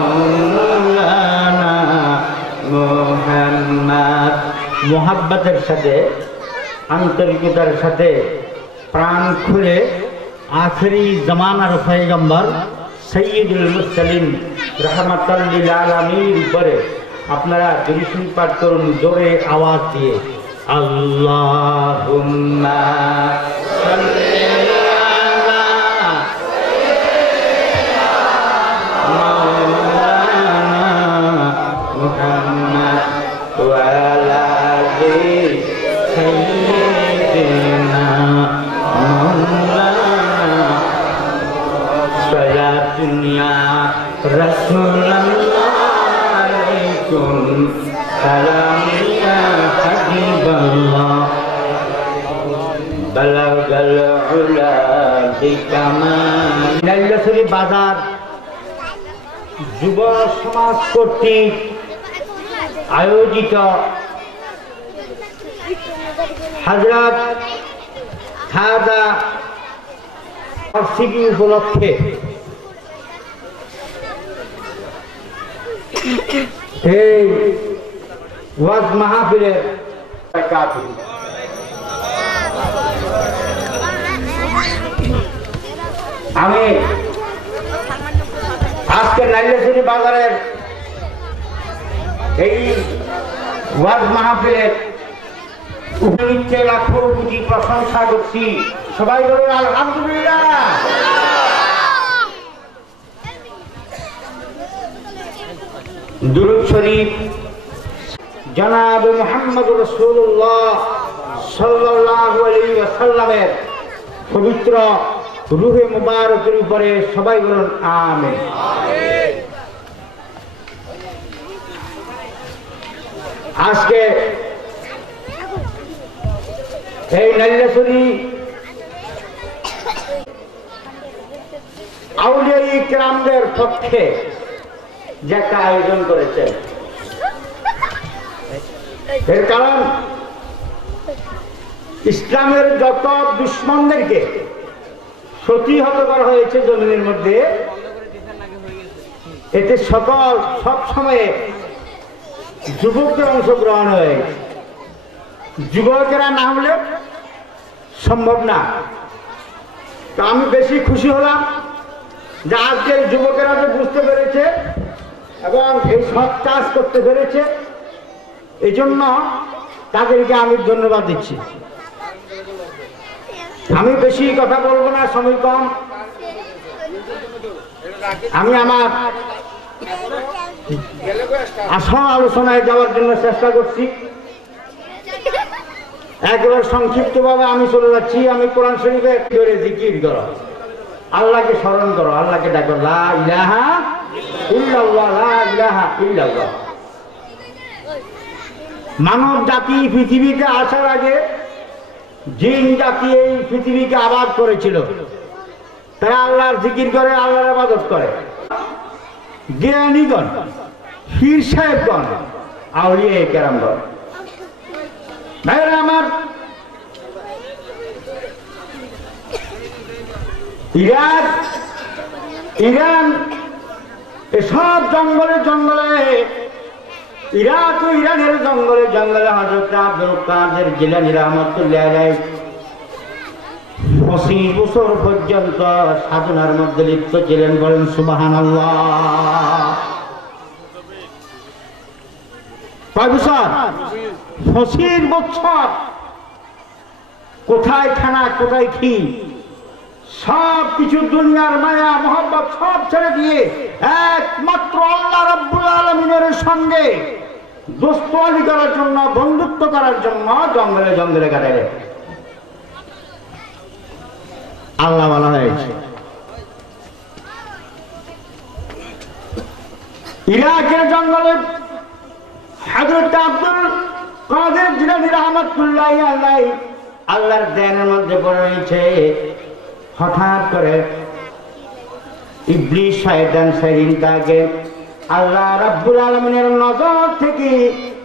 মাওলানা মুহাম্মদ। মুহাব্বতের সাথে, আন্তরিকতার সাথে প্রাণ খুলে আখেরি জামানার পয়গম্বর সৈয়দুল মুরসালিন রাহমাতাল লিল আলামিন উপরে আপনারা দরুদ পাঠ করুন জোরে আওয়াজ দিয়ে। আল্লাহুম্মা সাল্লি আলা মাওলানা মুহাম্মদ ওয়া আলা আলি সাইয়্যিদিনা মাওলানা সালাতুনিয়া রাসূলুল্লাহ আলাইকুম সালামিয়া হাবিবাল্লাহ বালাগাল উলা বিকামাল। নাইলাসরি বাজার যুব সমাজ কর্তৃক আয়োজিত হযরত খাজা বার্ষিকী উপলক্ষে এই ওয়াজ মাহফিলের আমি আজকে নাইলাসরি বাজারের এই ওয়াজ মাহফিলের উপলক্ষে লাখো কোটি প্রশংসা করছি। সবাই বলুন আলহামদুলিল্লাহ। দুরূদ শরীফ জনাব মুহাম্মদ রাসূলুল্লাহ সাল্লাল্লাহু আলাইহি ওয়াসাল্লামের পবিত্র রূহে মুবারকের উপরে সবাই বলুন আমিন। আজকে এই নাইলাসরি আউলিয়া ইকরামদের পক্ষে যে একটা আয়োজন করেছে, এর কারণ ইসলামের যত দুশ্মনদেরকে প্রতিহত করা হয়েছে জমিনের মধ্যে, এতে সকল সব সময়ে যুবকদের অংশগ্রহণ হয়েছে। যুবকেরা না হলে সম্ভব না। তো আমি বেশি খুশি হলাম যে আজকের যুবকেরা যে বুঝতে পেরেছে এবং এই সৎ কাজ করতে পেরেছে, এই জন্য তাদেরকে আমি ধন্যবাদ দিচ্ছি। আমি বেশি কথা বলবো না, সময় কম। আমি আমার আসল আলোচনায় যাওয়ার জন্য চেষ্টা করছি। একবার সংক্ষিপ্ত ভাবে আমি চলে যাচ্ছি। আমি কোরআন শরীফে করে জিকির করো, আল্লাহকে স্মরণ করো, আল্লাহকে ডাকো, লা ইলাহা ইল্লাল্লাহ, লা ইলাহা ইল্লাল্লাহ। মানব জাতি পৃথিবীতে আসার আগে জিন জাতি এই পৃথিবীকে আবাদ করেছিল। তারা আল্লাহর জিকির করে, আল্লাহর ইবাদত করে। জ্ঞানীগণ, পীর সাহেবগণ, আউলিয়া কেরামগণ, ভাইরা আমার, ইরান এসব জঙ্গলে জঙ্গলে, ইরাক ও ইরানের জঙ্গলে জঙ্গলে হযরত আব্দুল কাদের জিলানী রাহমাতুল্লাহ আলাইহি 25 বছর পর্যন্ত সাধনার মধ্যে লিপ্ত ছিলেন। বলেন সুবহানাল্লাহ। কয় বছর? 25 বছর। কোথায় খানা, কোথায় কি, সব কিছু দুনিয়ার মায়া মোহাম্মত সব ছেড়ে দিয়ে একমাত্র আল্লাহ রাব্বুল আলামিনের সঙ্গে দোস্তি করার জন্য, বন্ধুত্ব করার জন্য জঙ্গলে জঙ্গলে কাটাইলেন। আল্লাহ বলা হয়েছে ইরাকের জঙ্গলে হযরত আব্দুল কাদের জিলানী রাহমাতুল্লাহি আলাইহি আল্লাহর ধ্যানের মধ্যে পড়ে রয়েছে। হঠাৎ করে ইবলিস শয়তান শয়তান তাকে আল্লাহ রাব্বুল আলামিনের নজর থেকে,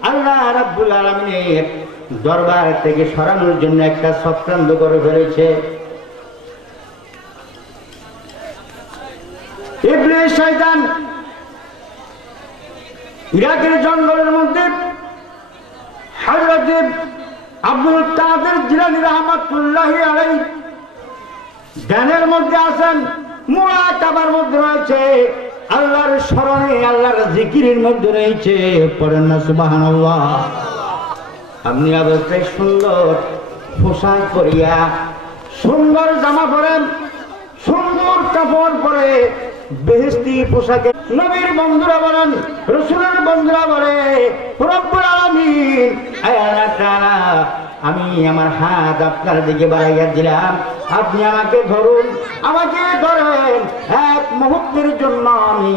আল্লাহ রাব্বুল আলামিনের দরবার থেকে সরানোর জন্য একটা চক্রান্ত করে ফেলেছে। ইবলিস শয়তান ইরাকের জঙ্গলের মধ্যে হযরত আব্দুল কাদের জিলানী রাহমাতুল্লাহি আলাইহি ধ্যানের মধ্যে আছেন, মুরাকাবার মধ্যে রয়েছে, আল্লাহর স্মরণে আল্লাহর জিকিরের মধ্যে রয়েছে। পড়েন না সুবহানাল্লাহ। আপনি অবশ্যই সুন্দর পোশাক পরিয়া, সুন্দর জামা পরেন, সুন্দর কাপড় পরে, বেহেশতি পোশাকে নবীর বন্ধুরা বলেন, রাসূলের বন্ধুরা বলে, রব্বুল আলামিন আয় আল্লাহ তাআলা, আমি আমার হাত আপনার দিকে বাড়াইয়া দিলাম, আপনি আমাকে ধরুন, আমাকে ধরেন। এক মুহূর্তের জন্য আমি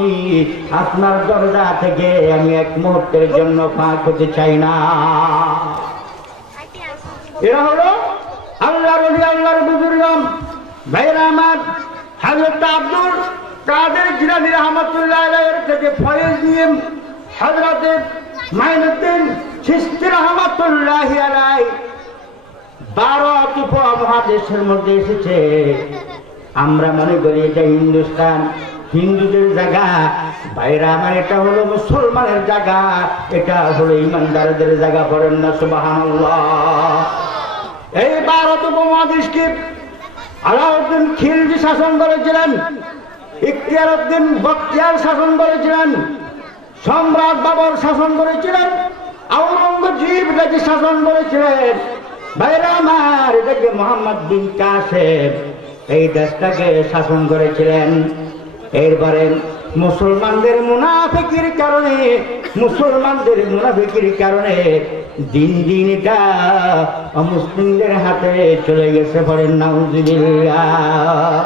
আপনার দরজা থেকে আমি এক মুহূর্তের জন্য ফাঁক হতে চাই না। এরা হলো আল্লাহর ওলি, আল্লাহর বুজুর্গ ভাইরা আমার। হযরত আব্দুল কাদের জিলানী রাহমাতুল্লাহি আলাইহি থেকে ফয়েজ নিয়ে হযরত মাইনুদ্দিন চিশতি রাহমাতুল্লাহি আলাইহি 12 উপমহাদেশের মধ্যে এসেছে। আমরা মনে করি এটা হিন্দুস্তান, হিন্দুদের জায়গা। ভাইরা আমার, এটা হলো মুসলমানের জায়গা, এটা হলো ইমানদারদের জায়গা। পড়েন না সুবহানাল্লাহ। এই 12 উপমহাদেশকে আলাউদ্দিন খিলজি শাসন করেছিলেন, ইখতিয়ার উদ্দিন বখতিয়ার শাসন করেছিলেন, সম্রাট বাবর শাসন করেছিলেন, আওরঙ্গজেব এটাকে শাসন করেছিলেন। ভাইরা আমার, এটাকে মোহাম্মদ বিন কাসেম এই দেশটাকে শাসন করেছিলেন। এরপরে মুসলমানদের মুনাফিকির কারণে দিন দিন এটা অমুসলিমদের হাতে চলে গেছে। পড়েন নাউজুবিল্লাহ।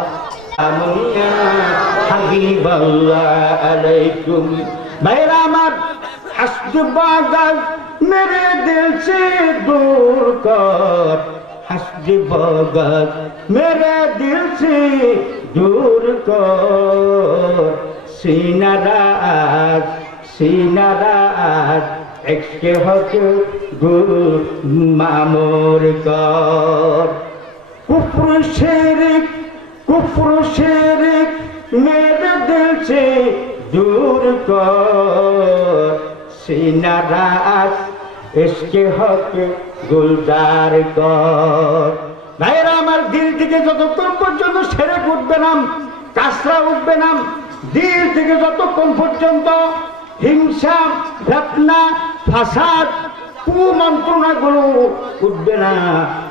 হাবিবাল্লাহ আলাইকুম। ভাইরা আমার, হাসদুবাগাজ মেরে দিল সে দূর কর, হাসদুবাগাজ মেরে দিল সে দূর কর, সিনারাজ সিনারাজ একে হক গুল মামুর কর। কুফর শিরক মেরে দিল সে দূর কর, সিনারাজ একে হক গুলজার কর। ভাইরা আমার, দিল থেকে যতক্ষণ পর্যন্ত শিরক উঠবে না, কাসরা উঠবে না, দিল থেকে যতক্ষণ পর্যন্ত হিংসা, ফিতনা, ফাসাদ, কুমন্ত্রণাগুলো উঠবে না,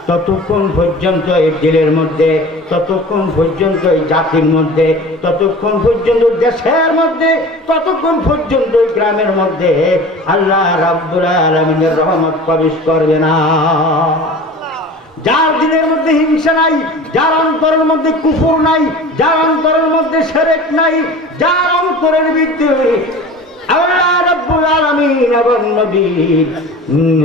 ততক্ষণ পর্যন্ত এই দিলের মধ্যে, ততক্ষণ পর্যন্ত এই জাতির মধ্যে, ততক্ষণ পর্যন্ত দেশের মধ্যে, ততক্ষণ পর্যন্ত এই গ্রামের মধ্যে আল্লাহ রাব্বুল আলামিনের রহমত প্রবেশ করবে না। যার দিলের মধ্যে হিংসা নাই, যার অন্তরের মধ্যে কুফর নাই, যার অন্তরের মধ্যে শিরক নাই, যার অন্তরের ভিতরে আল্লাহ রাব্বুল আলামিন এবং নবী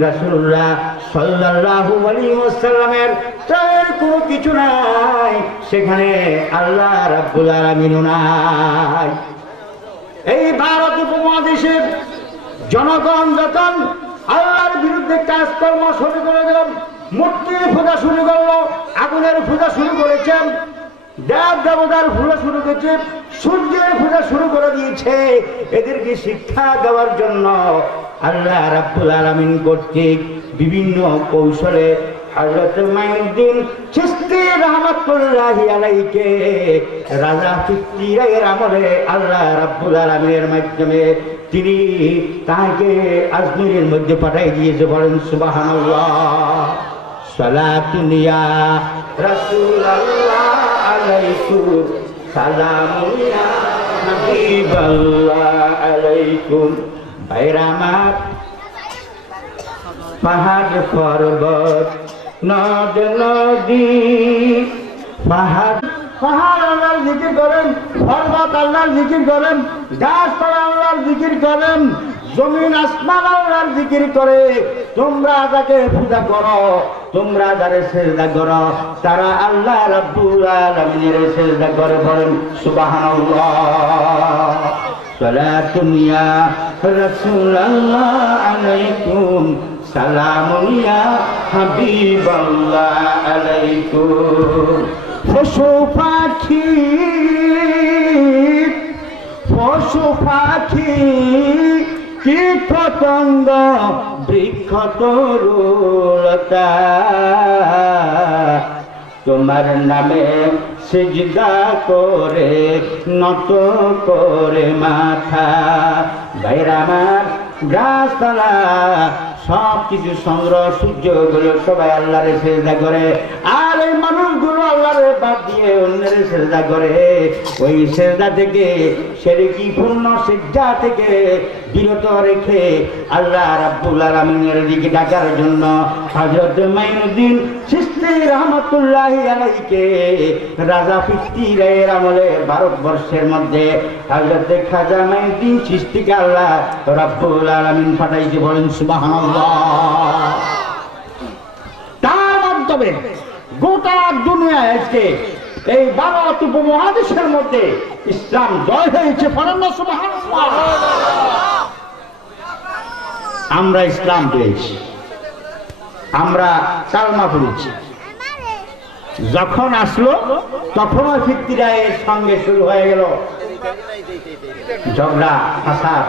রাসূলুল্লাহ সাল্লাল্লাহু আলাইহি ওয়াসাল্লামের তার কোনো কিছু নাই, সেখানে আল্লাহ রাব্বুল আলামিনও নাই। এই ভারত উপমহাদেশের জনগণ যখন আল্লাহর বিরুদ্ধে কাজকর্ম শুরু করে দিল, মূর্তির পূজা শুরু করলো, আগুনের পূজা শুরু করেছেন, দেব দেবতার পূজা শুরু করেছে, সূর্যের পূজা শুরু করে দিয়েছে, এদেরকে শিক্ষা দেওয়ার জন্য আল্লাহ রাব্বুল আলামিন কর্তৃক বিভিন্ন কৌশলে হযরত মাইনুদ্দিন চিশতি রাহমাতুল্লাহি আলাইহিকে রাজা ফিকরির আমলে আল্লাহ রাব্বুল আলামিনের মাধ্যমে তিনি তাকে আজমিরের মধ্যে পাঠিয়ে দিয়েছে। বলেন সুবহানাল্লাহ। সালাতুন ইয়া রাসূলুল্লাহ আলাইকুম, সালামুন ইয়া হাবিবাল্লাহ আলাইকুম। ভাইরা আমার, পাহাড় পর্বত নদ নদী, পাহাড় আল্লাহর জিকির করেন, পর্বত আল্লাহর জিকির করেন, গাছপালা আল্লাহর জিকির করেন, জমিন আসমান আল্লাহর জিকির করে। তোমরা যাকে পূজা করো, তোমরা যারে সিজদা করো, তারা আল্লাহ রাব্বুল আলামিনের সিজদা করে। বলেন সুবহানাল্লাহ। সালাতুন ইয়া রাসূলুল্লাহ আলাইকুম, সালামুন ইয়া হাবিবাল্লাহ আলাইকুম। পশু পাখি কীট পতঙ্গ বৃক্ষ তরুলতা তোমার নামে সিজদা করে নত করে মাথা। ভাইরা আমার, গাছপালা সব কিছু সংগ্রহ সূর্যগুলো সবাই আল্লাহরে সেজদা করে, আর এই মানুষগুলো আল্লাহরে বাদ দিয়ে অন্যের সেজদা করে। ওই সেজদা থেকে শিরকি পূর্ণ সিজদা থেকে বিরত রেখে আল্লাহ রাব্বুল আলামিনের দিকে ডাকার জন্য হযরত মাইনুদ্দিন চিশতি রহমাতুল্লাহি আলাইহিকে রাজা ফিরতিরের আমলে ভারতবর্ষের মধ্যে হযরত খাজা মাইনুদ্দিন চিশতিকে আল্লাহ রাব্বুল আলামিন পাঠাইছে। বলেন সুবহানাল্লাহ। তার মাধ্যমে গোটা দুনিয়া আজকে এই ভারত উপমহাদেশের মধ্যে ইসলাম জয় হয়েছে। সুবহানাল্লাহ। আমরা ইসলাম পেয়েছি, আমরা কালমা পড়েছি। যখন আসলো তখন ওই ফিরতিরায়ের সঙ্গে শুরু হয়ে গেল ঝগড়া ফাসাদ,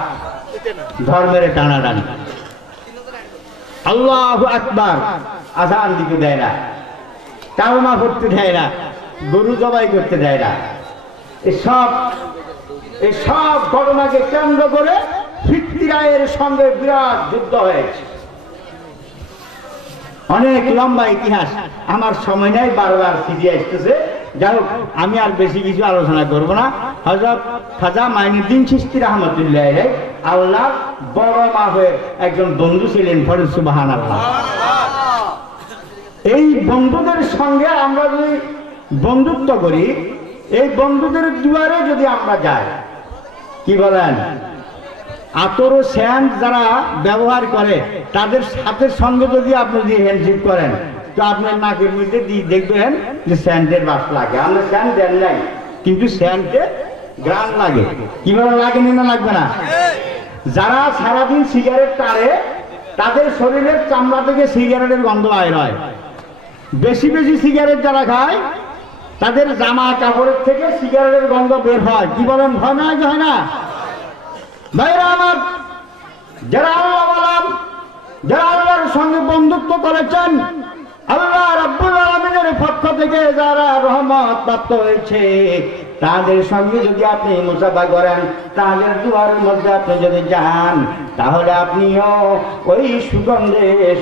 ধর্মের টানাটানি। আল্লাহু আকবার আযান দিতে দেয় না, কালমা পড়তে দেয় না, গরু জবাই করতে দেয় না। এসব ঘটনাকে কেন্দ্র করে ফিরতিরায়ের সঙ্গে বিরাট যুদ্ধ হয়েছে। অনেক লম্বা ইতিহাস, আমার সময় নাই, বারবার ফিরে আসতেছে। যাই হোক, আমি আর বেশি কিছু আলোচনা করব না। হযরত খাজা মাইনুদ্দিন চিশতি রাহমাতুল্লাহ আলাইহি আল্লাহ বড় মা হয়ে একজন বন্ধু ছিলেন। পড়েন সুবহানাল্লাহ। এই বন্ধুদের সঙ্গে আমরা যদি বন্ধুত্ব করি, এই বন্ধুদের দুয়ারে যদি আমরা যাই, কি বলেন, আতর ও সেন্ট যারা ব্যবহার করে তাদের সাথে সঙ্গে যদি আপনি যদি হ্যান্ডশেক করেন, তো আপনার নাকের মধ্যে দিয়ে দেখবেন যে সেন্টের বাস লাগে। আমরা সেন্ট দেন নাই, কিন্তু সেন্টের গ্রান লাগে। কিভাবে লাগে না লাগবে না? যারা সারাদিন সিগারেট টানে তাদের শরীরের চামড়া থেকে সিগারেটের গন্ধ বাইর হয়। বেশি বেশি সিগারেট যারা খায় তাদের জামা কাপড়ের থেকে সিগারেটের গন্ধ বের হয়। কি বলেন, হয় না? হয় না? ভাইরা আমার, যারা আল্লাহ বলেন, যারা আল্লাহর সঙ্গে বন্ধুত্ব করেছেন, আল্লাহ রাব্বুল আলামিনের পক্ষ থেকে যারা রহমত প্রাপ্ত হয়েছে, তাদের সঙ্গে যদি আপনি মুসাফা করেন, তাদের দুয়ারের মধ্যে আপনি যদি যান, তাহলে আপনিও ওই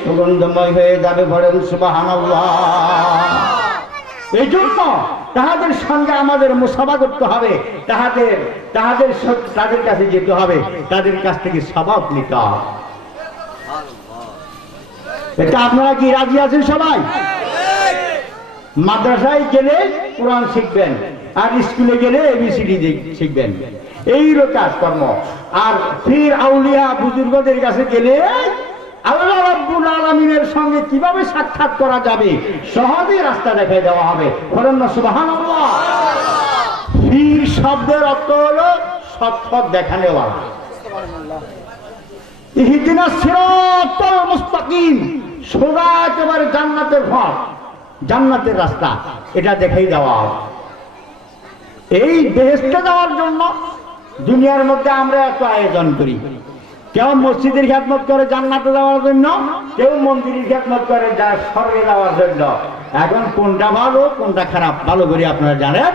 সুগন্ধময় হয়ে যাবে। বলেন সুবহানাল্লাহ। এই জন্য তাহাদের সঙ্গে আমাদের মুসাফা করতে হবে, তাদের কাছে যেতে হবে, তাদের কাছ থেকে সবক নিতে হবে। এটা আপনারা কি রাজি আছেন সবাই? মাদ্রাসায় গেলে কোরআন শিখবেন, আর স্কুলে গেলে এবিসিডি শিখবেন, এই কাজকর্ম। আর ফির আউলিয়া বুজুর্গদের কাছে গেলে আল্লাহ রাব্বুল আলামিনের সঙ্গে কিভাবে সাক্ষাৎ করা যাবে সহজে রাস্তা দেখাই দেওয়া হবে। বলেন না সুবহানাল্লাহ। ফির শব্দের অর্থ হলো সৎ দেখা নেওয়া। ইহদিনাস সিরাতাল মুস্তাকিম, সোজা একেবারে জান্নাতের পথ, জান্নাতের রাস্তা, এটা দেখাই দেওয়া। এই বেহেশতে যাওয়ার জন্য দুনিয়ার মধ্যে আমরা এত আয়োজন করি। কেউ মসজিদের খিদমত করে জান্নাতে যাওয়ার জন্য, কেউ মন্দিরের খিদমত করে যা স্বর্গে যাওয়ার জন্য। এখন কোনটা ভালো কোনটা খারাপ ভালো করে আপনারা জানেন।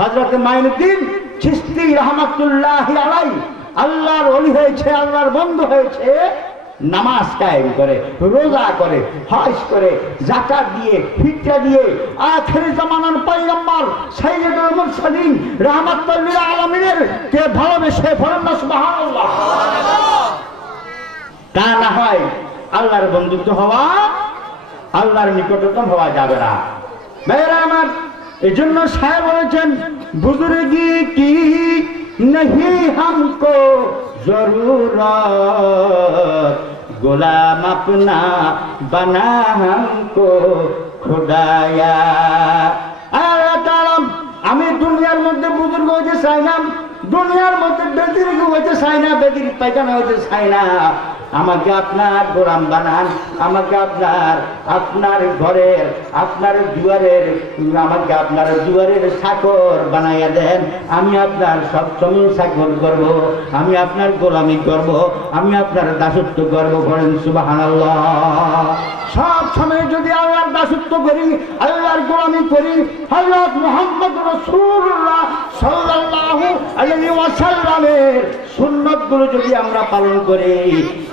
হযরত মাইনুদ্দিন চিশতি রাহমাতুল্লাহি আলাইহি আল্লাহর ওলি হয়েছে, আল্লাহর বন্ধু হয়েছে, নামাজ কায়েম করে, রোজা করে, হজ করে, যাকাত দিয়ে, ফিতরা দিয়ে, আখির জামানার পয়গম্বর সাইয়্যিদুল মুরসালিন রাহমাতুল লিল আলামিনের কে ভালোবেসে। বলেন না সুবহানাল্লাহ। তা না হয় আল্লাহর বন্ধুত্ব হওয়া, আল্লাহর নিকটতম হওয়া যাবে না। ভাইরা আমার, এই জন্য সাহেব বলেছেন, বুজুর্গি কি नहीं हमको जरूरत, गुलाम अपना बना हमको खुदाया। আমি দুনিয়ার মধ্যে বুজুর্গ হইতে চাই না, দুনিয়ার মধ্যে বেদির হইতে চাই না, বেদির পায়খানা হইতে চাই না। আমাকে আপনার গোলাম বানান, আমাকে আপনার ঘরের, আপনার দুয়ারের, আমাকে আপনার দুয়ারের চাকর বানাইয়া দেন। আমি আপনার সবসময় চাকর করব, আমি আপনার গোলামি করব, আমি আপনার দাসত্ব করব। বলেন সুবহানাল্লাহ। সব সময় যদি আল্লাহর দাসত্ব করি, আল্লাহর গোলামি করি, হযরত মুহাম্মদ রাসূলুল্লাহ সাল্লাল্লাহু আলাইহি ওয়াসাল্লামের সুন্নাতগুলো যদি আমরা পালন করি,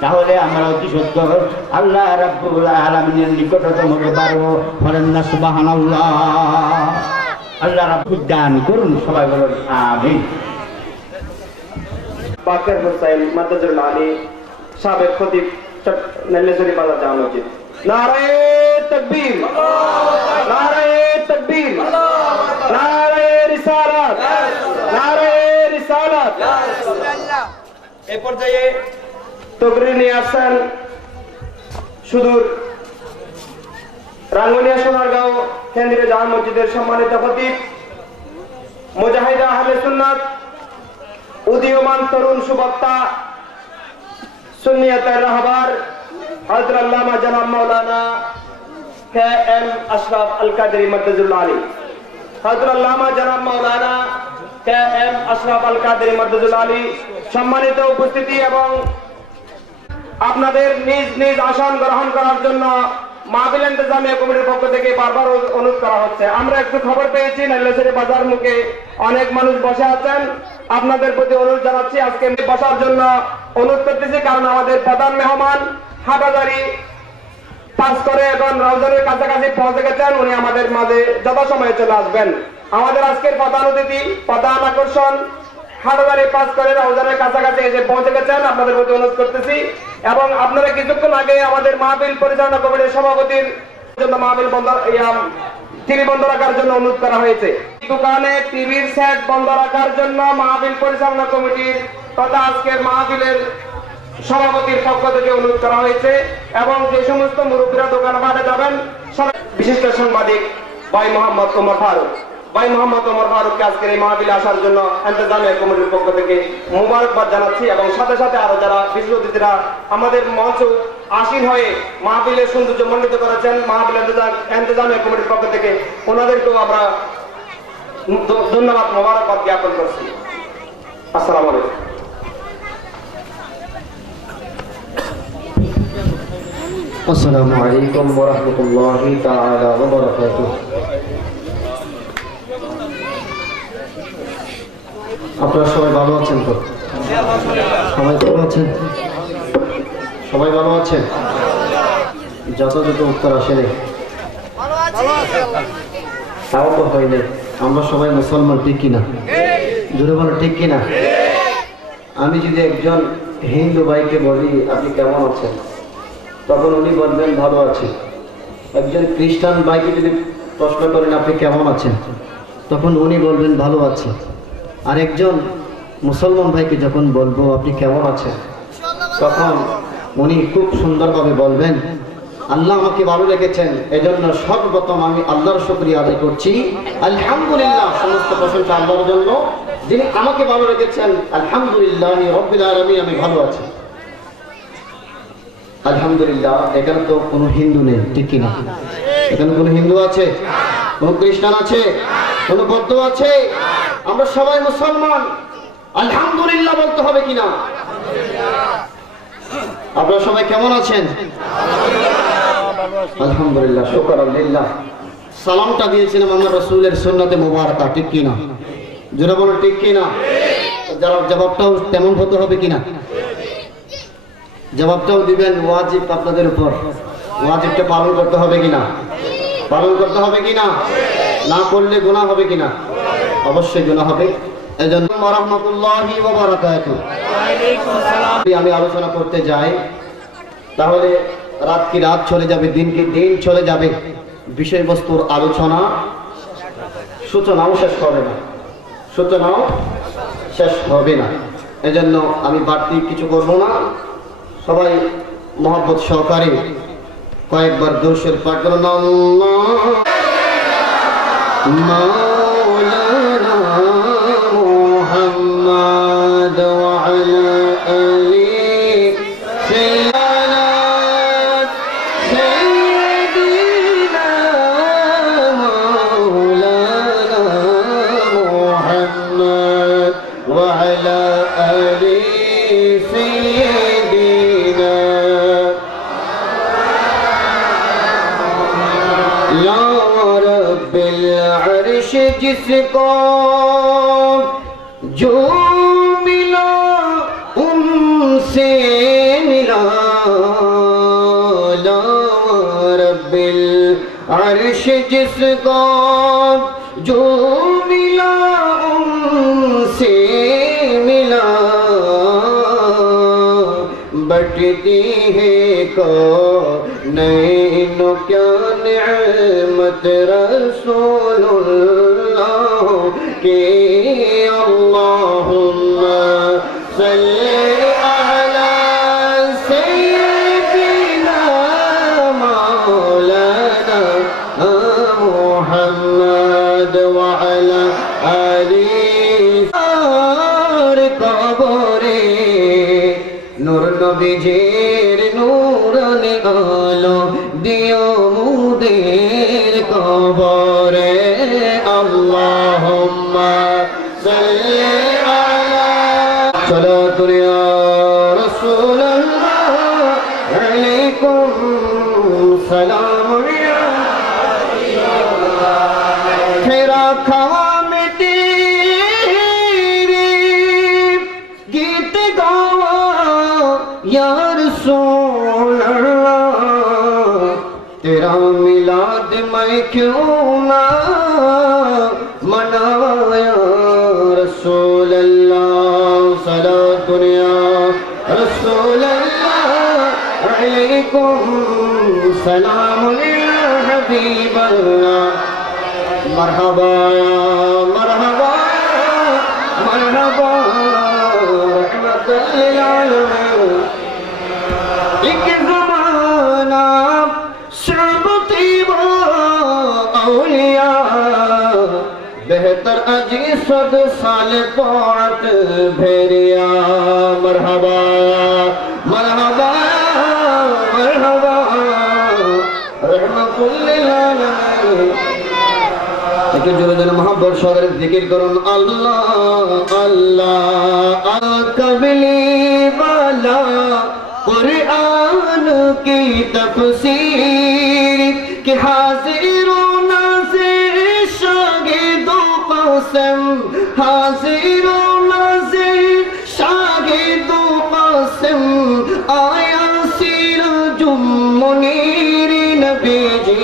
তাহলে আমরা অতি সত্তর আল্লাহ রাব্বুল আলামিনের নিকটতম হতে পারব। বলেন না সুবহানাল্লাহ। আল্লাহ রাব্বুল দান করুন। সবাই বলুন আমিন। বাকের হুসাইন মাদ্রাজুল আলী সাবেক খতিব নেল্লেশ্বরী বাজার জামা মসজিদ। নারায়ে তাকবীর, নারায়ে তাকবীর, নারায়ে রিসালাত, নারায়ে রিসালাত। এই পর্যায়ে তকরীর নিয়ে আসছেন সুদূর রাঙ্গুনিয়া সোনারগাঁও কেন্দ্রীয় জামা মসজিদের সম্মানিত খতিব, মুজাহিদ আহলে সুন্নাত, উদীয়মান তরুণ সুবক্তা, সুন্নিয়তের রাহবার হযরত আল্লামা জনাব মাওলানা কে.এম. আশরাফ আল কাদরি মাদ্রাজুল্লাহ আলী। হযরত আল্লামা জনাব মাওলানা কে.এম. আশরাফ আল কাদরি মাদ্রাজুল্লাহ আলী সম্মানিত উপস্থিতি এবং আপনাদের নিজ নিজ আসন গ্রহণ করার জন্য মাহফিল ইন্তেজামিয়া কমিটির পক্ষ থেকে বারবার অনুরোধ করা হচ্ছে। আমরা একটু খবর পেয়েছি নেল্লেশ্বরী বাজার মুখে অনেক মানুষ বসে আছেন। আপনাদের প্রতি অনুরোধ জানাচ্ছি আজকে বসার জন্য অনুরোধ করতেছি, কারণ আমাদের প্রধান মেহমান হাটাজারি পাস করে এবং রওজানের কাছাকাছি পৌঁছে গেছেন। উনি আমাদের মাঝে যথাসময়ে চলে আসবেন। আমাদের আজকের প্রধান অতিথি, প্রধান আকর্ষণ হাটাজারি পাস করে রওজানের কাছাকাছি এসে পৌঁছে গেছেন। আপনাদের প্রতি অনুরোধ করতেছি এবং আপনারা কিছুক্ষণ আগে আমাদের মাহফিল পরিচালনা কমিটির সভাপতির জন্য মাহফিল বন্ধ টিভি বন্ধ রাখার জন্য অনুরোধ করা হয়েছে। দোকানে টিভির সেট বন্ধ রাখার জন্য মাহফিল পরিচালনা কমিটির তথা আজকের মাহফিলের সভাপতির পক্ষ থেকে অনুরোধ করা হয়েছে। এবং যে সমস্ত মুরব্বীরা দোকানপাটে যাবেন, বিশিষ্ট সাংবাদিক ভাই মোহাম্মদ ওমর ফারুক, ভাই মোহাম্মদ ওমর ফারুককে আজকের এই মাহফিলে আসার জন্য ইন্তেজামিয়া কমিটির পক্ষ থেকে মোবারকবাদ জানাচ্ছি। এবং সাথে সাথে আরো যারা বিশেষ অতিথিরা আমাদের মঞ্চ আসীন হয়ে মাহফিলের সৌন্দর্য মণ্ডিত করেছেন মাহফিল ইন্তেজামিয়া কমিটির পক্ষ থেকে, ওনাদেরকেও আমরা ধন্যবাদ মোবারকবাদ জ্ঞাপন করছি। আসসালামু আলাইকুম। আসসালামু আলাইকুম ওয়া রাহমাতুল্লাহি তাআলা ওয়া বারাকাতুহু। আপনারা সবাই ভালো আছেন তো? সবাই ভালো আছেন? সবাই ভালো আছেন? যথাযথ উত্তর আসেনি, তাও তো হয়নি। আমরা সবাই মুসলমান, ঠিক কিনা? জোরে বলো ঠিক কিনা? আমি যদি একজন হিন্দু ভাইকে বলি আপনি কেমন আছেন, তখন উনি বলবেন ভালো আছি। একজন খ্রিস্টান ভাইকে যদি প্রশ্ন করেন আপনি কেমন আছেন, তখন উনি বলবেন ভালো আছি। আর একজন মুসলমান ভাইকে যখন বলবো আপনি কেমন আছেন, তখন উনি খুব সুন্দরভাবে বলবেন আল্লাহ আমাকে ভালো রেখেছেন, এজন্য সর্বপ্রথম আমি আল্লাহর শুকরিয়া আদায় করছি। আলহামদুলিল্লাহ, সমস্ত প্রশংসা আল্লাহর জন্য যিনি আমাকে ভালো রেখেছেন। আলহামদুলিল্লাহি রাব্বিল আলামিন, আমি ভালো আছি। আলহামদুলিল্লাহ। এখানে তো কোনো হিন্দু নেই, ঠিক কিনা? এখানে কোনো হিন্দু আছে? কোনো খ্রিস্টান আছে? কোনো বৌদ্ধ আছে? আমরা সবাই মুসলমান। আলহামদুলিল্লাহ বলতে হবে কিনা? আপনারা সবাই কেমন আছেন? আলহামদুলিল্লাহ, শুকর আল্লাহ। সালামটা দিয়েছিলাম আমরা রাসূলের সুন্নতে মুবারাকা, ঠিক কিনা? জোরে বলো ঠিক কিনা? জবাবটাও তেমন হতে হবে কিনা? জবাবটাও দিবেন ওয়াজিব আপনাদের উপর। ওয়াজিবটা পালন করতে হবে কিনা? পালন করতে হবে কিনা? না করলে গুনাহ হবে কিনা? অবশ্যই গুনাহ হবে। এজন্য রাহমাতুল্লাহি ওয়া বারাকাতুহু। আমি আলোচনা করতে যাই তাহলে রাত কি রাত চলে যাবে, দিন কি দিন চলে যাবে। বিষয়বস্তুর আলোচনা সূচনাও শেষ হবে না, সূচনাও শেষ হবে না। এজন্য আমি বাড়তি কিছু করব না। সবাই মহব্বত সহকারে কয়েকবার দরুদ পাঠ করুন। মাওলানা মুহাম্মদ ওয়া আলা আলিহি जिसको जो मिला उनसे मिला ला रब्बिल अर्श जिसको जो मिला उनसे मिला बटती है कौनैन क्या निअमत रसूलुल्लाह के अल्लाहुम्मा सल्ली अला सय्यिदिना मौलाना मुहम्मद व अला आलिहि कबरे नूर नबीजीर नूरानी आलो दियो मुदेर कबरे अल्लाहुम्मा सल्ली अला सलातु या रसूलल्लाह अलैकुम सलाम या तेरा खावा में तेरे गीत गावा या रसूल अल्लाह तेरा मिलाद मैं क्यों ना मनाया रसूल अल्लाह सलातु या रसूल अल्लाह अलैकुम सलाम या हबीब अल्लाह मरहबा मरहबा मरहबा रहमतुल लिल आलमीन एक ज़माना शबतीबा औलिया बेहतर अजी सद साल तौत भेरिया मरहबा मरहबा मरहबा रहमतुल लिल आलमीन একটু জোরে জোরে মোহাম্মদ সহকারে জিকির করুন আল্লাহ আল্লাহ কবলি वाला कुरान की तफसीर के हाजिरों नाज़िर शागिदों क़सम हाजिरों नाज़िर शागिदों क़सम आया सिराजुम मुनीर नबी जी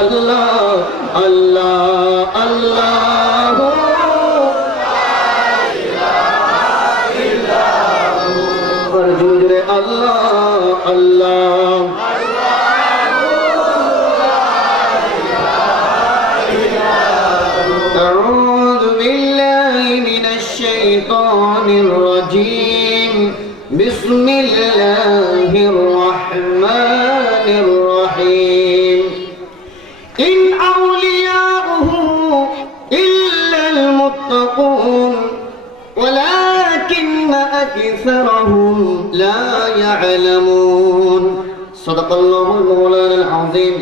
अल्लाह अल्लाह अल्लाह और जुरे अल्लाह अल्लाह अऊज़ु बिल्लाहि मिनश शैतानिर रजीम बिस्मिल्लाहिर रहमानिर रहीम इन औलियाउहु इल्लल मुत्तक़ून वलाकिन्न अक्सरहुम ला यअलमून सदक़ल्लाहुल मौलाना अज़ीम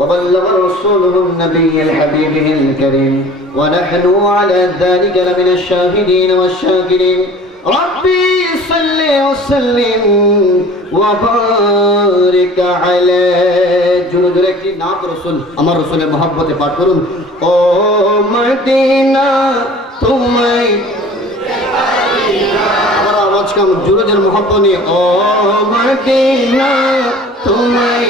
وبلغ رسوله النبي الحبيب الكريم ونحن على ذلك لمن الشاهدين والشاكرين ربي صل وسلم وبارك عليه جل جلاله نام رسول امر رسول محبت पाठ করুন ও মদিনা তোমায় আমার আওয়াজ কাম জোরে জোরে মোহাম্মত নিয়ে ও মদিনা তোমায়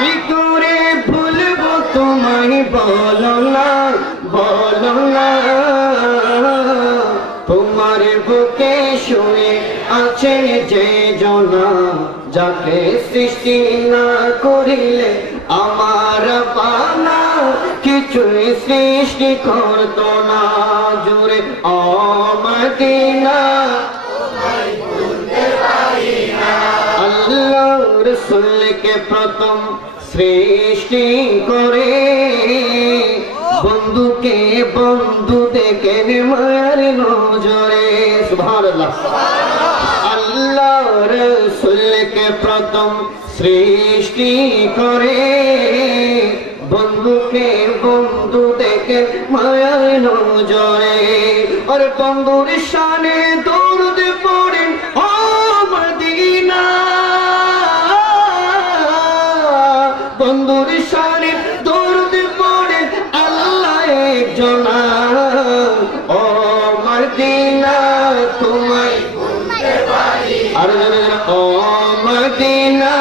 কি করে ভুলবো তোমায় বলো না তোমার বুকে শুয়ে আছেন যে জনা যাকে সৃষ্টি না করিলে আমার পানা কিছুই সৃষ্টি করতো না জোরে ও মদিনা আল্লাহ রসুল কে প্রথম সৃষ্টি করে বন্ধুকে বন্ধু দেখে মায়ের নজরে সুবহানাল্লাহ আল্লাহ রসুল কে প্রথম সৃষ্টি করে বন্ধুকে বন্ধু দেখে মায়ের নজরে আর বন্ধুর শানে দরুদ পড়ে ও মদিনা বন্ধুর শানে দরুদ পড়ে তোমায় আর ও মদিনা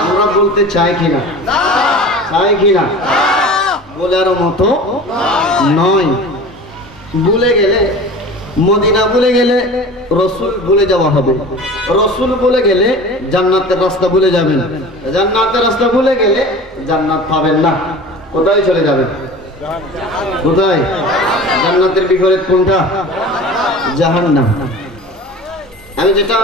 আমরা বলতে চাই কিনা? চাই কিনা? বলার মতো নয়। ভুলে গেলে, মদিনা ভুলে গেলে রসুল ভুলে যাওয়া হবে। রসুল ভুলে গেলে জান্নাতের রাস্তা ভুলে যাবেন। জান্নাতের রাস্তা ভুলে গেলে জান্নাত পাবেন না। কোথায় চলে যাবেন? কোথায়? জান্নাতের বিপরীত কোনটা? জাহান্নাম। আমি যেটা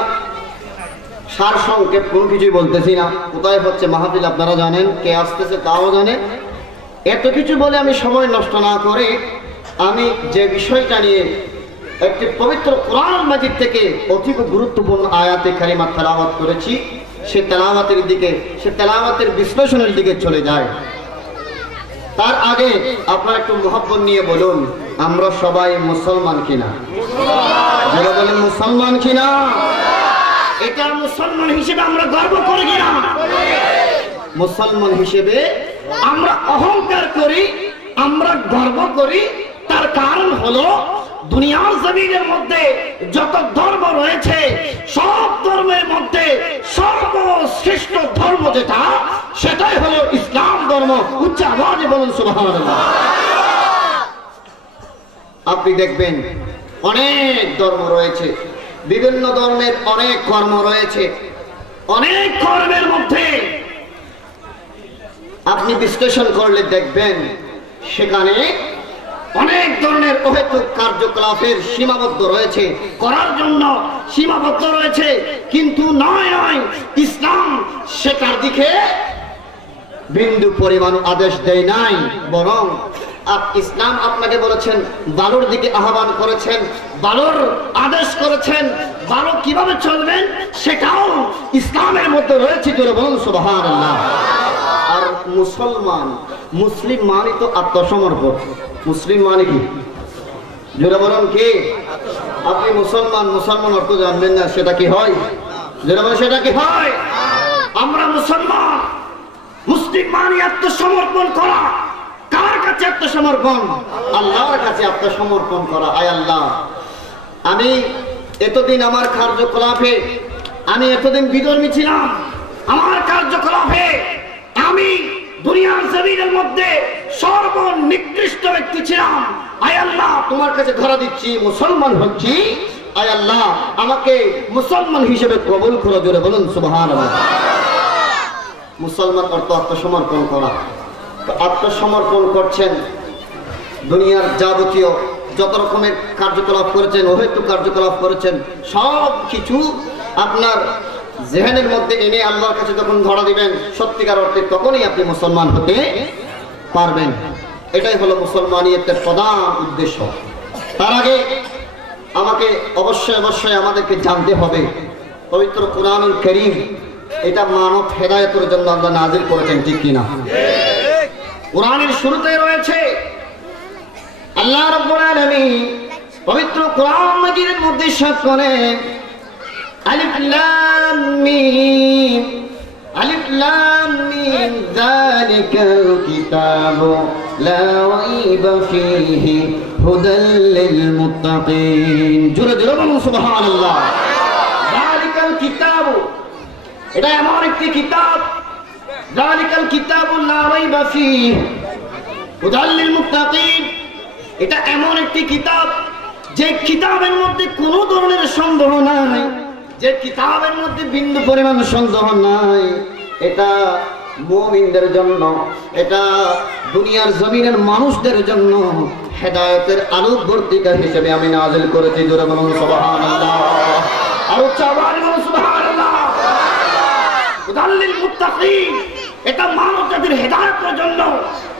সার সংক্ষেপ কোনো কিছুই বলতেছি না। কোথায় হচ্ছে মাহফিল আপনারা জানেন, কে আসতেছে তাও জানেন। এত কিছু বলে আমি সময় নষ্ট না করে আমি যে বিষয়টা নিয়ে একটি পবিত্র কোরআন মাজিদ থেকে অতীব গুরুত্বপূর্ণ আয়াতে কারিমা তেলাওয়াত করেছি, সে তেলাওয়াতের দিকে, সে তেলাওয়াতের বিশ্লেষণের দিকে চলে যায়। তার আগে আপনারা একটু মহব্বত নিয়ে বলুন, আমরা সবাই মুসলমান কিনা? যারা বলেন মুসলমান কিনা? এটা মুসলমান হিসেবে আমরা গর্ব করি কিনা? মুসলমান হিসেবে আমরা অহংকার করি, আমরা গর্ব করি। তার কারণ হলো দুনিয়ার জমিনের মধ্যে যত ধর্ম রয়েছে সব ধর্মের মধ্যে সর্বশ্রেষ্ঠ ধর্ম যেটা, সেটাই হলো ইসলাম ধর্ম। উচ্চ আওয়াজে বলুন সুবহানাল্লাহ। আপনি দেখবেন অনেক ধর্ম রয়েছে, বিভিন্ন ধর্মের অনেক কর্ম রয়েছে। অনেক কর্মের মধ্যে আপনি বিশ্লেষণ করলে দেখবেন সেখানে অনেক ধরনের অহেতুক কার্যকলাপের সীমাবদ্ধ রয়েছে, করার জন্য সীমাবদ্ধ রয়েছে। কিন্তু নয় নয়, ইসলাম সেটার দিকে বিন্দু পরিমাণ আদেশ দেয় নাই, বরং ইসলাম আপনাকে বলেছেন, ভালোর দিকে আহ্বান করেছেন, ভালোর আদেশ করেছেন। ভালো কিভাবে চলবেন সেটাও ইসলামের মধ্যে রয়েছে। জোরে বলুন সুবহানাল্লাহ। আর মুসলমান, মুসলিম মানে তো আত্মসমর্পণ। মুসলিম মানে কি? জোরে বলুন কি? আপনি মুসলমান, মুসলমান অর্থ জানবেন না, সেটা কি হয়? জোরে বলুন সেটা কি হয়? আমরা মুসলমান, মুসলিম মানে আত্মসমর্পণ করা। কার কাছে আত্মসমর্পণ? আল্লাহর কাছে আত্মসমর্পণ করা। আয় আল্লাহ, আমি এতদিন আমার কার্যকলাপে, আমি এতদিন বিধর্মী ছিলাম, আমার কার্যকলাপে আমি দুনিয়ার জমিনের মধ্যে সর্বনিকৃষ্ট ব্যক্তি ছিলাম। আয় আল্লাহ, তোমার কাছে ধরা দিচ্ছি, মুসলমান হচ্ছি। আয় আল্লাহ, আমাকে মুসলমান হিসেবে কবুল করো। জোরে বলুন সুবহানাল্লাহ। মুসলমান অর্থ আত্মসমর্পণ করা। আত্মসমর্পণ করছেন, দুনিয়ার যাবতীয় যত রকমের কার্যকলাপ করেছেন, অহেতুক কার্যকলাপ করেছেন, সব কিছু আপনার জেহেনের মধ্যে এনে আল্লাহর কাছে যখন ধরা দিবেন সত্যিকার অর্থে, তখনই আপনি মুসলমান হতে পারবেন। এটাই হলো মুসলমানিয়তের প্রধান উদ্দেশ্য। তার আগে আমাকে অবশ্যই অবশ্যই আমাদেরকে জানতে হবে, পবিত্র কুরআনুল কারীম এটা মানব হেদায়েতের জন্য আল্লাহ নাযিল করেছেন, ঠিক কিনা? কুরআনের শুরুতে রয়েছে আল্লাহ রাব্বুল আলামিন পবিত্র কুরআন মাজিদের মধ্যে ইরশাদ করেন, আলিফ লাম মিম, আলিফ লাম মিম, যালিকাল কিতাবু লা রাইবা ফীহি হুদাল লিল মুত্তাকিন। জোরে জোরে বলুন সুবহানাল্লাহ। যালিকাল কিতাবু, এটা এমন একটি কিতাব, যালিকাল কিতাবু লা রাইবা ফীহি হুদাল লিল মুত্তাকিন। এটা এমন একটি কিতাব যে কিতাবের মধ্যে কোনো ধরনের সন্দেহ নাই, যে কিতাবের মধ্যে বিন্দু পরিমাণ সন্দেহ নাই। এটা মুমিনদের জন্য, এটা দুনিয়ার জমিনের মানুষদের জন্য হেদায়েতের আলোকবর্তিকা হিসেবে আমি নাযিল করেছি। জোরে বলুন সুবহানাল্লাহ। আর উচ্চারণ করুন সুবহানাল্লাহ। হুদাল লিল মুত্তাকিন, এটা মানব জাতির হেদায়েতের জন্য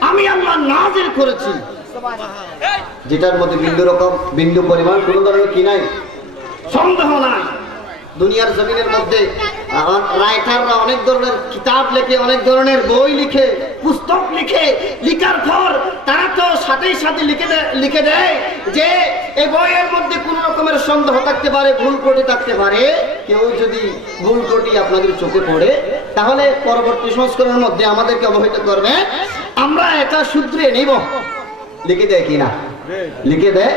আমি আল্লাহ নাযিল করেছি, যেটার মধ্যে বিন্দু পরিমাণ কোন ধরনের কি নাই, সন্দেহ নাই। দুনিয়ার জমিনের মধ্যে রাইটাররা অনেক ধরনের কিতাব লিখে, অনেক ধরনের বই লিখে, পুস্তক লিখে, লিখার পর তারা তো সাথে সাথে লিখে দেয় যে এই বইয়ের মধ্যে কোন রকমের সন্দেহ থাকতে পারে, ভুল ত্রুটি থাকতে পারে। কেউ যদি ভুল ত্রুটি আপনাদের চোখে পড়ে তাহলে পরবর্তী সংস্করণের মধ্যে আমাদেরকে অবহিত করবে, আমরা এটা শুধরে নিব। লিখে দেয় কিনা? লিখে দেয়,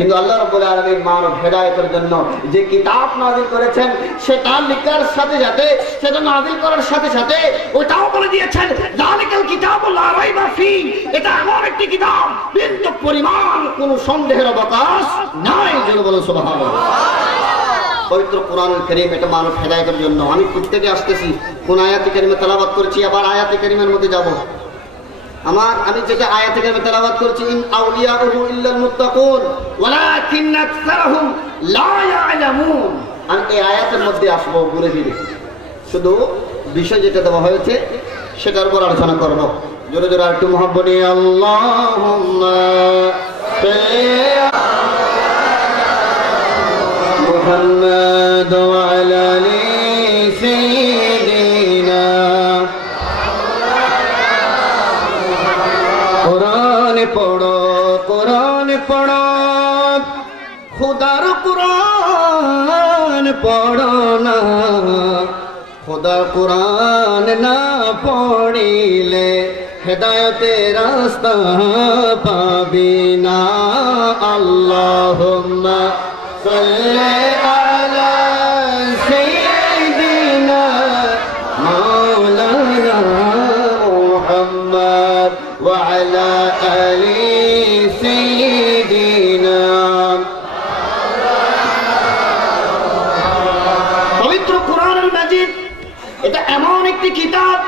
কিন্তু আল্লাহ রাব্বুল আলামিন মানব হেদায়েতের জন্য যে কিতাব নাযিল করেছেন সেটা লিখার সাথে সাথে, সেটা নাযিল করার সাথে সাথে ওটাও বলে দিয়েছেন যালিকাল কিতাবু লা রাইবা ফি, এটা এমন একটি কিতাব বিন্দু পরিমাণ কোনো সন্দেহের অবকাশ নাই। জোরে বলুন সুবহানাল্লাহ। পবিত্র কোরআনুল কারীম এটা মানব হেদায়েতের জন্য। আমি প্রত্যেকে আসতেছি কোন আয়াতে কারিমে তেলাওয়াত করছি, আবার আয়াতে কারিমের মধ্যে যাব। আমি যেটা আয়াতে কারিমে তেলাওয়াত করছি, ইন আউলিয়াউহু ইল্লাল মুত্তাকুন ওয়ালাকিন আকসারহুম লা ইয়ালামুন, আমি এই আয়াতের মধ্যে আসবো ঘুরে ফিরে, শুধু বিষয় যেটা দেওয়া হয়েছে সেটার উপর আলোচনা করব। জোরে জোরে একটু মহব্বত নিয়ে আল্লাহুম্মা মুহাম্মাদ ওয়া আলা আলি সাইয়্যিদিনা। কোরআন পড়ো, কোরআন পড়ো, খুদার কোরআন পড়ো না, খুদার কোরআন না পড়িলে হেদায়েতের রাস্তা পাবি না। আল্লাহুম্মা সাল্লি আলা সাইয়্যিদিনা মাওলানা মুহাম্মদ ওয়া আলা আলি সাইয়্যিদিনা। পবিত্র কোরআনুল মাজিদ এটা এমন একটি কিতাব,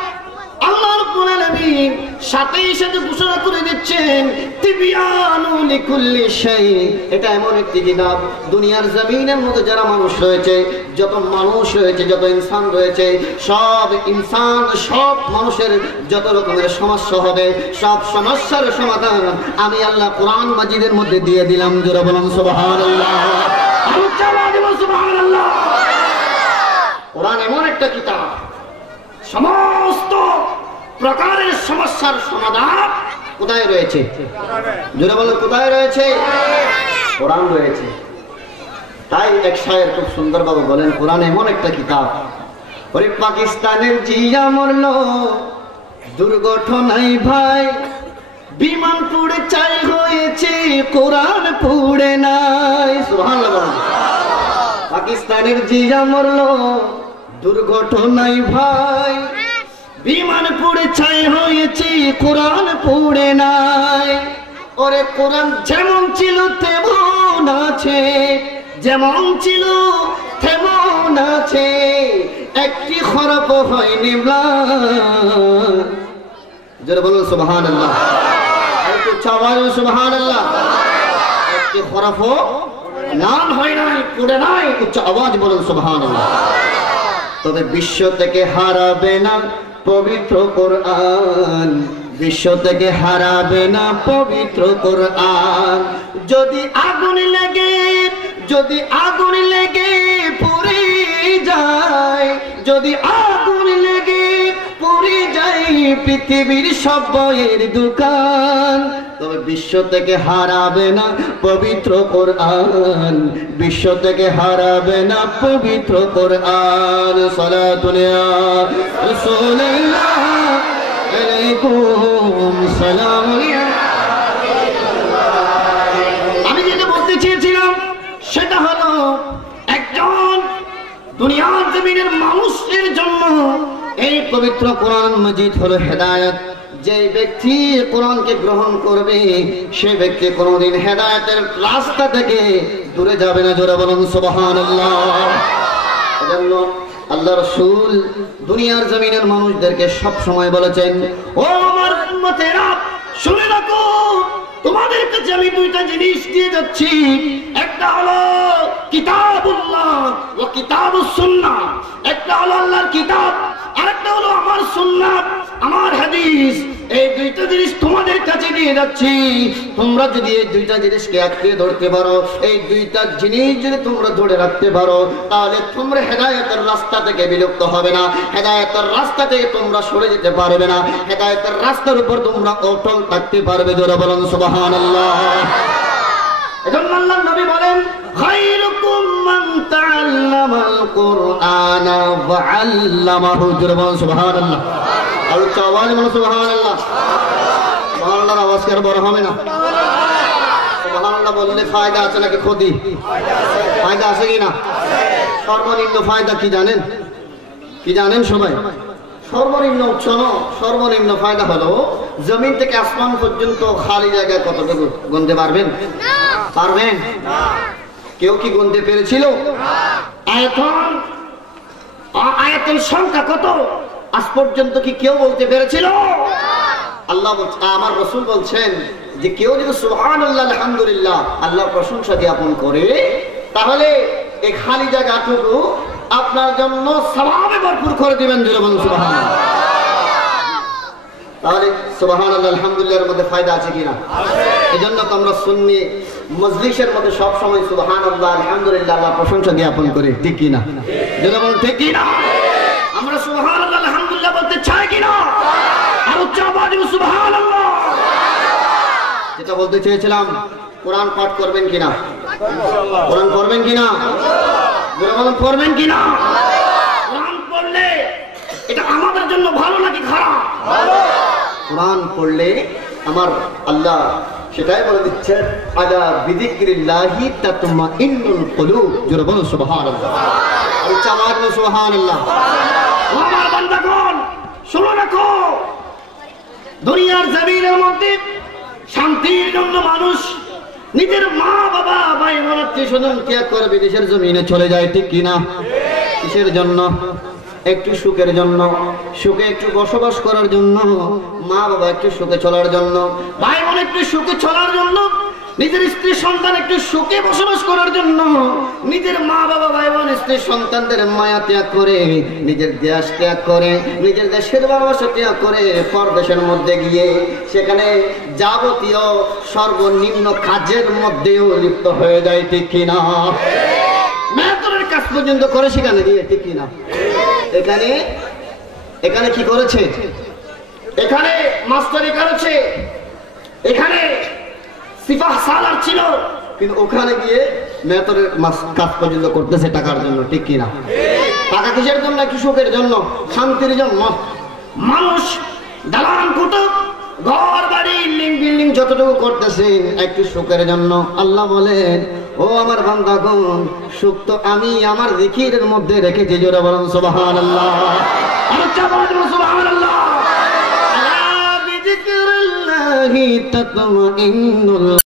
আল্লাহ রাব্বুল আলামিন সাথে সাথে ঘোষণা করে দিচ্ছেন তিবিয়ানুল লিকুল্লি শাই। এটা এমন একটি কিতাব, দুনিয়ার জমিনের মধ্যে যারা মানুষ রয়েছে, যত মানুষ রয়েছে, যত ইনসান রয়েছে, সব ইনসান, সব মানুষের যত রকমের সমস্যা হবে, সব সমস্যার সমাধান আমি আল্লাহ কোরআন মাজিদের মধ্যে দিয়ে দিলাম। জোরে বলুন সুবহানাল্লাহ। সুবহানাল্লাহ। কোরআন এমন একটা কিতাব, সমস্ত প্রকারের সমস্যার সমাধান কোথায় রয়েছে? জোরে বলেন কোথায় রয়েছে? কোরআন রয়েছে। তাই এক শায়ের খুব সুন্দরভাবে বলেন, কোরআন এমন একটা কিতাব, ওরে পাকিস্তানের জিয়া মরল দুর্ঘটনায় ভাই, বিমান পুড়ে চাই হয়েছে, কোরআন পুড়ে নাই। সুবহানাল্লাহ। পাকিস্তানের জিয়া মরল দুর্ঘটনায় ভাই, বিমান পুড়ে ছাই হয়েছে, কোরআন পুড়ে নাই। ওরে কোরআন যেমন ছিল তেমন আছে, যেমন ছিল তেমন আছে, একটি খরপ হয়নি। যারা বলুন সুবহানাল্লাহ, একটু চাওয়াল সুবহানাল্লাহ। একটি খরপ নাম হয় নাই, পুড়ে নাই, উচ্চ আওয়াজ বলুন সুবহানাল্লাহ। তবে বিশ্ব থেকে হারাবে না পবিত্র কোরআন, বিশ্ব থেকে হারাবে না পবিত্র কোরআন। যদি আগুন লেগে, যদি আগুন লেগে পুড়ে যায়, যদি আগুন লেগে পুড়ে যায় পৃথিবীর সব বইয়ের দোকান, তবে বিশ্ব থেকে হারাবে না পবিত্র কোরআন, বিশ্ব থেকে হারাবে না পবিত্র কোরআন। সালাতুন ইয়া রাসূলুল্লাহ আলাইকুম সালাম। আমি যেটা বলতে চেয়েছিলাম সেটা হলো, একজন দুনিয়ার জমিনের মানুষের জন্য এই পবিত্র কোরআন মাজিদ হলো হেদায়েত। যে ব্যক্তি কোরআনকে গ্রহণ করবে সে ব্যক্তি কোনোদিন হেদায়েতের রাস্তা থেকে দূরে যাবে না। জোরে বলুন সুবহানাল্লাহ। এজন্য আল্লাহ রাসূল দুনিয়ার জমিনের মানুষদেরকে সব সময় বলেছেন, ও আমার উম্মতেরা শুনে রাখো, তোমাদের কাছে আমি দুইটা জিনিস দিয়ে যাচ্ছি, একটা হলো কিতাবুল্লাহ ও কিতাবুস সুন্নাহ। একটা হলো আল্লাহর কিতাব, আরেকটা হলো আমার সুন্নাত, আমার হাদিস। এই দুইটা জিনিস তোমাদের কাছে দিয়ে যাচ্ছি। তোমরা যদি এই দুইটা জিনিসকে আঁকড়ে ধরতে পারো, এই দুইটা জিনিস যদি তোমরা ধরে রাখতে পারো, তাহলে তোমরা হেদায়েতের রাস্তা থেকে বিলুপ্ত হবে না, হেদায়েতের রাস্তা থেকে তোমরা সরে যেতে পারবে না, হেদায়েতের রাস্তার উপর তোমরা অটল থাকতে পারবে। জোরে বলুন সুবহানাল্লাহ। এজন্য আল্লাহর নবী বলেন, খায়রুকুম মান তাআল্লামাল কুরআনা ওয়া আল্লামাহু। জোরে বলুন সুবহানাল্লাহ। আর চাওয়াজ বলুন সুবহানাল্লাহ। সুবহানাল্লাহর আওয়াজ করে বড় হবে না? সুবহানাল্লাহ সুবহানাল্লাহ বললে ফায়দা আছে নাকি ক্ষতি? ফায়দা আছে কি না? সর্বনিম্ন ফায়দা কি জানেন? কি জানেন সবাই? সর্বনিম্ন উৎস সর্বনিম্ন ফায়দা হলো জমিন থেকে আসমান পর্যন্ত খালি জায়গায় কতটুকু গুনতে পারবেন? পারবেন? কেউ কি গুনতে পেরেছিল? আয়াতের সংখ্যা কত আজ পর্যন্ত কি কেউ বলতে পেরেছিল? আল্লাহ আমার রাসূল বলছেন যে কেউ যদি সুবহানাল্লাহ আলহামদুলিল্লাহ আল্লাহর প্রশংসা জ্ঞাপন করে তাহলে এই খালি জায়গাটুকু আপনার জন্য সওয়াবে ভরপুর করে দিবেন। জোরে বলুন সুবহানাল্লাহ। তাহলে সুবহানাল্লাহ আলহামদুলিল্লাহর মধ্যে ফায়দা আছে কিনা? এজন্য তো আমরা সুন্নি মজলিসের মধ্যে সব সময় সুবহানাল্লাহ আলহামদুলিল্লাহ আল্লাহর প্রশংসা জ্ঞাপন করি, ঠিক কিনা? জোরে বলুন ঠিক কিনা? আমরা সুবহানাল্লাহ আলহামদুলিল্লাহ বলতে চাই কিনা? আর উচ্চ আওয়াজে সুবহানাল্লাহ। যেটা বলতে চেয়েছিলাম, কোরআন পাঠ করবেন কিনা? ইনশাআল্লাহ। কোরআন পড়বেন কিনা? জোরে বলুন পড়বেন কিনা? কোরআন পড়লে এটা আমাদের জন্য ভালো নাকি খারাপ? ভালো। কোরআন পড়লে আমার আল্লাহ সেটাই বলে দিচ্ছেন, আলা বিযিকরিল্লাহি তাতমাইন্নুল কুলুব। জোরে বলুন সুবহানাল্লাহ। আর চাওয়ার সুবহানাল্লাহ। আমার বান্দাগণ শুনে রাখো, দুনিয়ার জমিনের মধ্যে শান্তির জন্য মানুষ নিজের মা বাবা ভাই বোন আত্মীয় স্বজন ত্যাগ করে বিদেশের জমিনে চলে যায়, ঠিক কিনা? কিসের জন্য? একটু সুখের জন্য, সুখে একটু বসবাস করার জন্য, মা বাবা একটু সুখে চলার জন্য, ভাই বোন একটু সুখে চলার জন্য, নিজের স্ত্রী সন্তান একটু সুখে বসবাস করার জন্য, নিজের মা বাবা ভাই বোন স্ত্রী সন্তানদের মায়া ত্যাগ করে, নিজের দেশ ত্যাগ করে, নিজের দেশের ভালোবাসা ত্যাগ করে পরদেশের মধ্যে গিয়ে সেখানে যাবতীয় সর্বনিম্ন কাজের মধ্যেও লিপ্ত হয়ে যায়, ঠিক কিনা? মেহনতের কাজ পর্যন্ত করে সেখানে গিয়ে, ঠিক কিনা? এখানে কি করেছে? এখানে মাস্টারি করেছে, এখানে সিপাহ সালার ছিল, কিন্তু ওখানে গিয়ে মেহনতের কাজ পর্যন্ত করতেছে টাকার জন্য, ঠিক কিনা? টাকা কিসের জন্য? কি সুখের জন্য, শান্তির জন্য। মানুষ দালান কুটুব ঘর বাড়ি বিল্ডিং যতটুকু করতেছেন একটু সুখের জন্য। আল্লাহ বলেন, ও আমার বান্দাগণ, সুখ তো আমি আমার জিকিরের মধ্যে রেখেছি। জোরে বলুন সুবহানাল্লাহ। আর চাবাদ সুবহানাল্লাহ। আলা বিযিকরিল্লাহি তাতমাইন্নুল